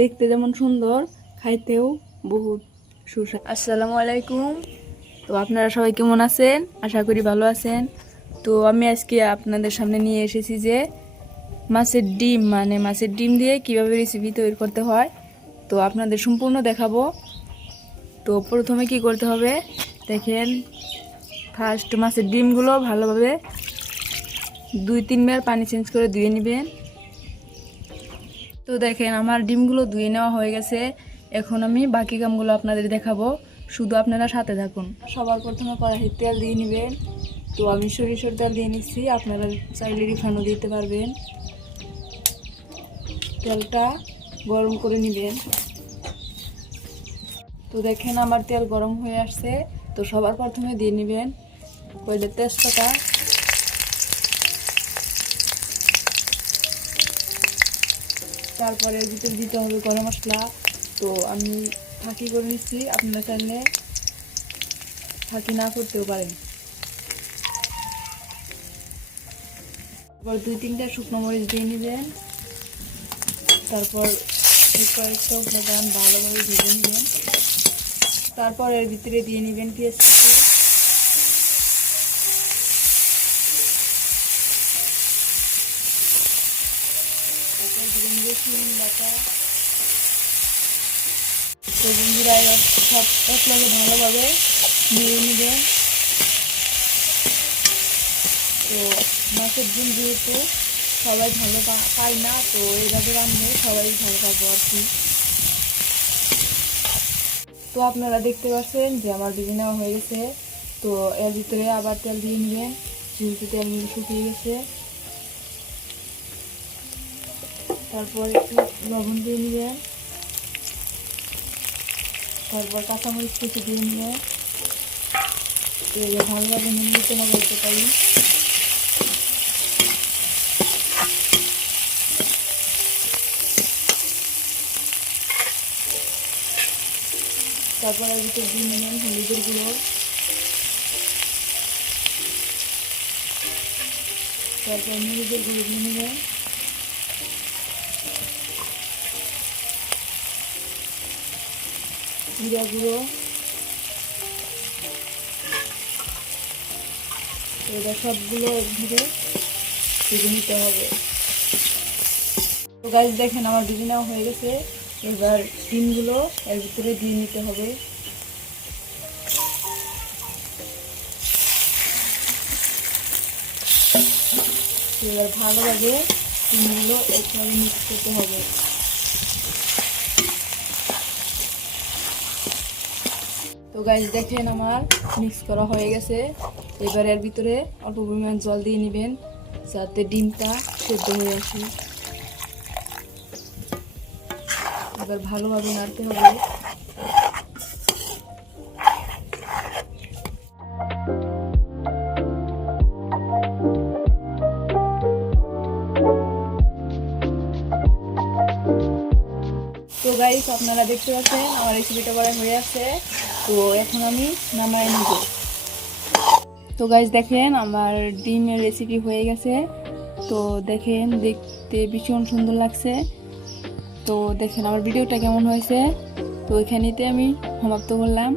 দেখতে যেমন সুন্দর, খাইতেও বহুত সুস্বাদু। আসসালামু আলাইকুম। তো আপনারা সবাই কেমন আছেন? আশা করি ভালো আছেন। তো আমি আজকে আপনাদের সামনে নিয়ে এসেছি যে মাছের ডিম দিয়ে কিভাবে রেসিপি তৈরি করতে হয়, তো আপনাদের সম্পূর্ণ দেখাবো। তো প্রথমে কি করতে হবে দেখেন, ফার্স্ট মাছের ডিমগুলো ভালোভাবে 2-3 বার পানি চেঞ্জ করে ধুয়ে নেবেন। তো দেখেন আমার ডিমগুলো ধুয়ে নেওয়া হয়ে গেছে। এখন আমি বাকি কামগুলো আপনাদের দেখাবো, শুধু আপনারা সাথে থাকুন। সবার প্রথমে কড়াইতে তেল দিয়ে নেবেন। তো আমি সরিষার তেল দিয়ে নিচ্ছি, আপনারা চাইলে রিফাইনও দিতে পারবেন। তেলটা গরম করে নেবেন। তো দেখেন আমার তেল গরম হয়ে আসছে। তো সবার প্রথমে দিয়ে নেবেন কয়টা তেজপাতা, তারপরে ভিতরে দিতে হবে গরম মশলা। তো আমি ফাঁকি করে নিচ্ছি, আপনারা চাইলে ফাঁকি না করতেও পারেন। তারপর 2-3টা শুকনো মরিচ দিয়ে নেবেন। তারপর কয়েকটা উপাদান ভালোভাবে ভেজে নেবেন। তারপর এর ভিতরে দিয়ে নেবেন পেঁয়াজ কুচি, তারপর দিবেন রসুন বাটা, এবং জিরা, সব একলগে ভালোভাবে দিয়ে নেবেন। তো মাছের ডিম যেহেতু সবাই ভালো পায় না, তো এইভাবে রান্না সবাই ভালো পাবো আর কি। তো আপনারা দেখতে পাচ্ছেন যে আমার ভেজে নেওয়া হয়ে গেছে। তো এর ভিতরে আবার তেল দিয়ে নেবেন, যেহেতু তেল শুকিয়ে গেছে। তারপর একটু লবণ দিয়ে নেবেন, তারপর কাঁচামরিচ কুচি দিয়ে নেবেন। ভালোভাবে নিয়ে নিতে হবে এতটাই। তারপর এর ভিতরে দিয়ে নেবেন হলুদের গুঁড়ো, তারপর মরিচের গুঁড়ো দিয়ে নেবেন, জিরা গুঁড়ো। এবার সবগুলো ধরে ভেজে নিতে হবে। তো গাছ দেখেন আমার ভেজে নেওয়া হয়ে গেছে। এবার ডিমগুলো এর ভিতরে দিয়ে নিতে হবে। এবার ভালোভাবে ডিমগুলো একসাথে মিক্স করতে হবে। তো গাইস দেখেন আমার মিক্স করা হয়ে গেছে। এবার এর ভিতরে অল্প পরিমাণ জল দিয়ে নেবেন, যাতে ডিমটা সেদ্ধ হয়ে আসে। এবার ভালোভাবে নাড়তে হবে। তো গাইস আপনারা দেখতে পাচ্ছেন আমার রেসিপিটা করা হয়ে আছে। তো এখন আমি নামাই নিব। তো গাইস দেখেন আমার ডিমের রেসিপি হয়ে গেছে। তো দেখেন দেখতে ভীষণ সুন্দর লাগছে। তো দেখেন আমার ভিডিওটা কেমন হয়েছে। তো এখানেতে আমি সমাপ্ত করলাম।